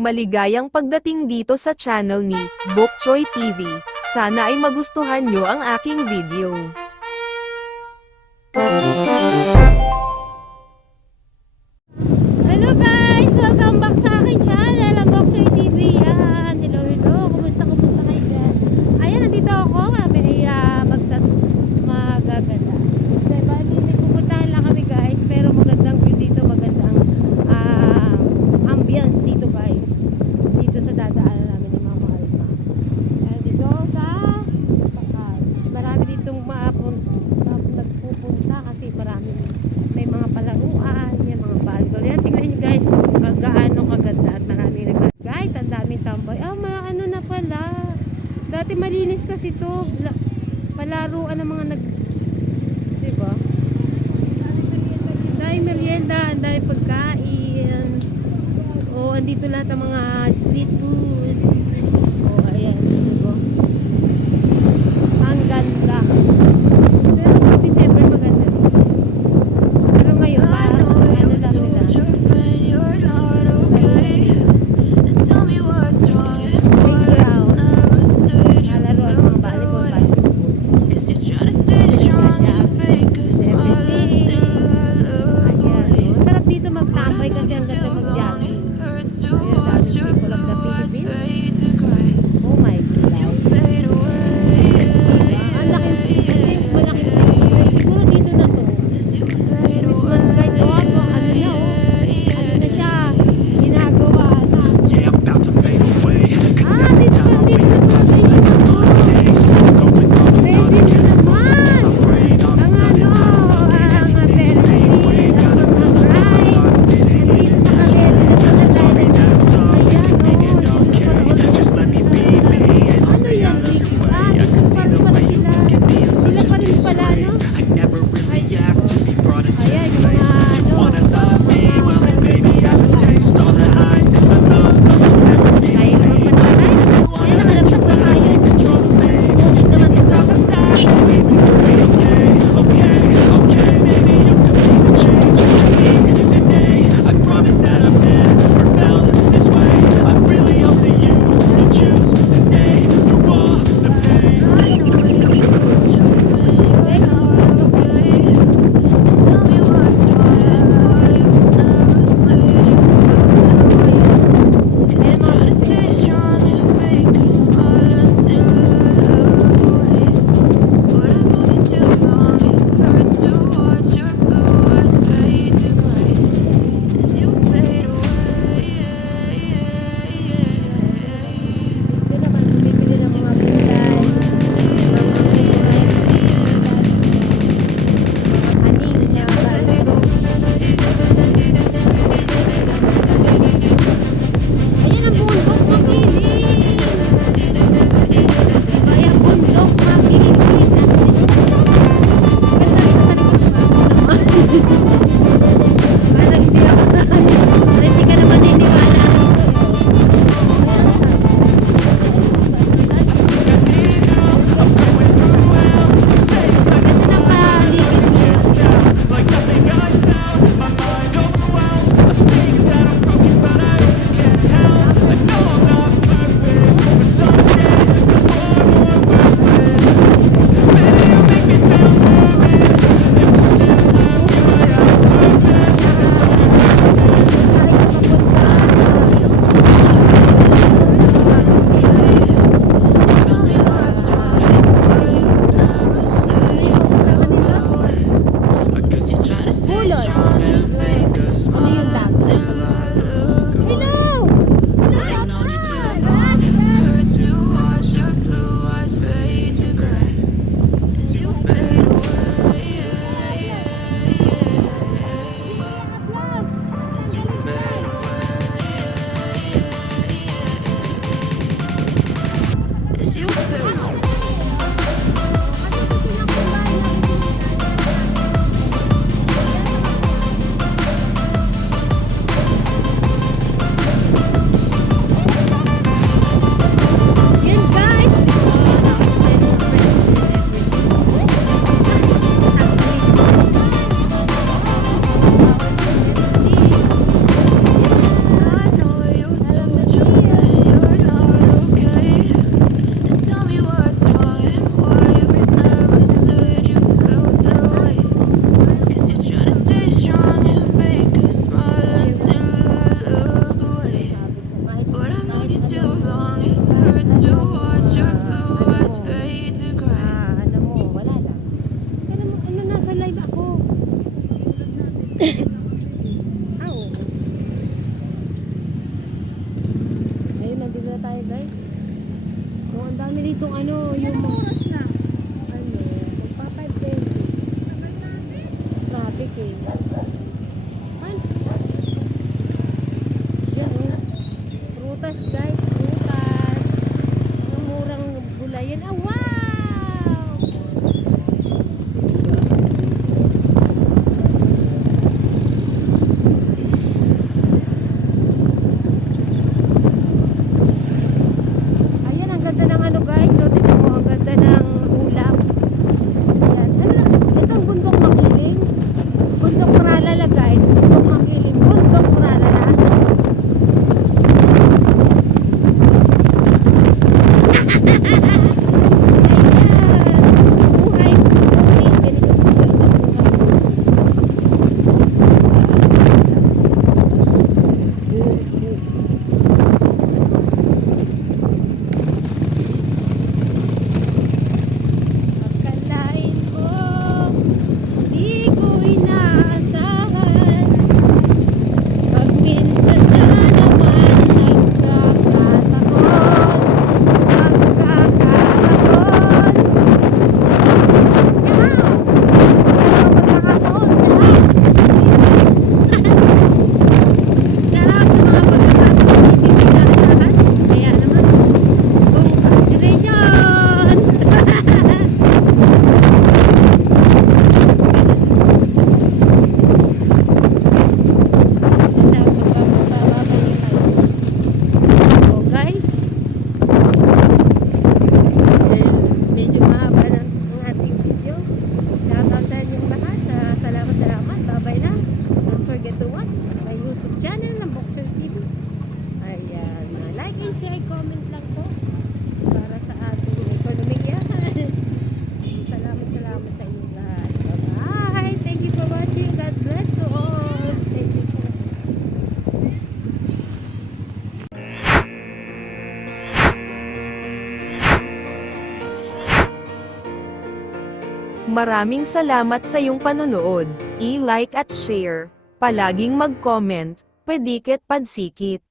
Maligayang pagdating dito sa channel ni Bok Choy TV. Sana ay magustuhan nyo ang aking video. Dati malinis kasi to. Palaruan ng mga nag... Diba? Dahil merienda, dahil pagkain. O, oh, andito lahat ang mga street food. kasi ang ganda mag-jogging. Ayan, dahil sa Colombia, Philippines. Tayo guys. Oh, ang dami dito ano, yung mga oras na. Ano, magpa 5.20. Traffic eh. Ay. Yan oh. Prutas guys, prutas. Mga murang gulayan. Ah, wow! Comment lang po para sa ating economic yan. salamat, salamat sa inyong lahat. Bye-bye. Thank you for watching. God bless you all. Thank you for Maraming salamat sa iyong panonood. I-like at share. Palaging mag-comment. Pedikit padsikit.